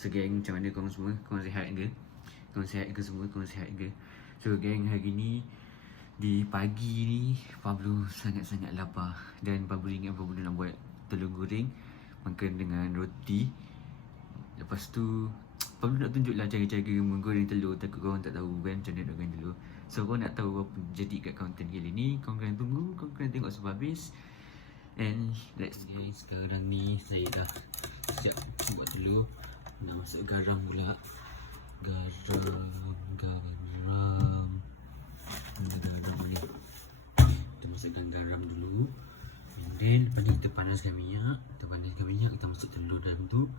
So geng, macam mana korang semua? Korang sihat ke? Korang sihat ke semua? Korang sihat ke? So geng, hari ni di pagi ni Pablo sangat-sangat lapar. Dan Pablo ingat Pablo nak buat telur goreng makan dengan roti. Lepas tu Pablo nak tunjuklah cara-cara menggoreng telur. Takut korang tak tahu kan macam mana nak goreng telur. So korang nak tahu apa jadi kat konten kali ni, korang kena tunggu, korang kena tengok sampai habis. And let's go. Sekarang ni saya dah siap buat telur. Nak masuk garam pula. Garam ni. Kita masukkan garam dulu. And then lepas ni kita panaskan minyak. Kita masuk telur dalam tu.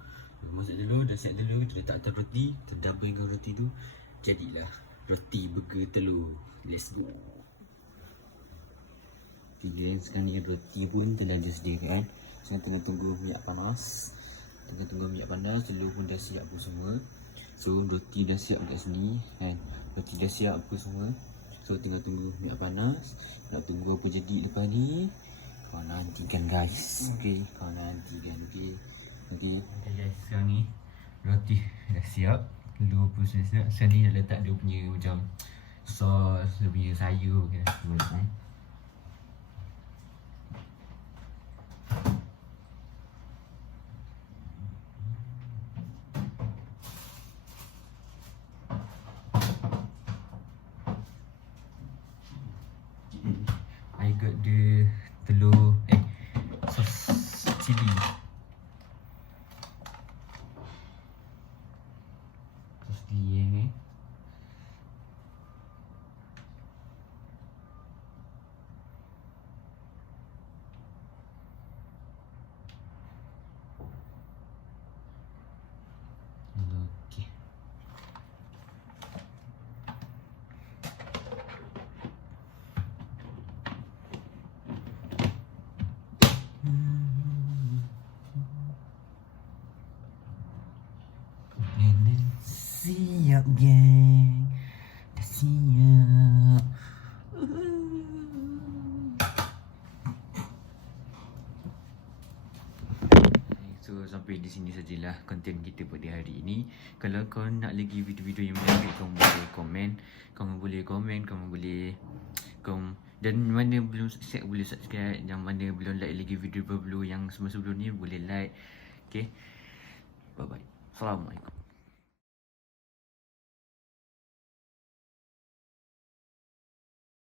Masuk telur, dah siap telur, kita letak atas roti. Kita doublekan roti tu. Jadilah roti burger telur. Let's go. Okay, sekarang ni roti pun telah disediakan. Sekarang tengah tunggu minyak panas. Telur pun dah siap pun semua. So roti dah siap kat sini kan. Roti dah siap apa semua. So tinggal tunggu minyak panas. Nak tunggu apa jadi lepas ni, korang nantikan guys. Okay, korang nantikan. Okay guys, sekarang ni roti dah siap, telur pun sudah siap. Sekarang ni nak letak dia punya macam sos, dia punya sayur ke semua ni. I got the telur sos cili. Sos cili okey. Siap geng, dah siap. So sampai di sini sajalah konten kita pada hari ini. Kalau kau nak lagi video-video yang menarik, kau boleh komen. Dan mana belum subscribe boleh subscribe. Yang mana belum like lagi video Pablo yang sebelum ni boleh like. Okay, bye bye. Assalamualaikum.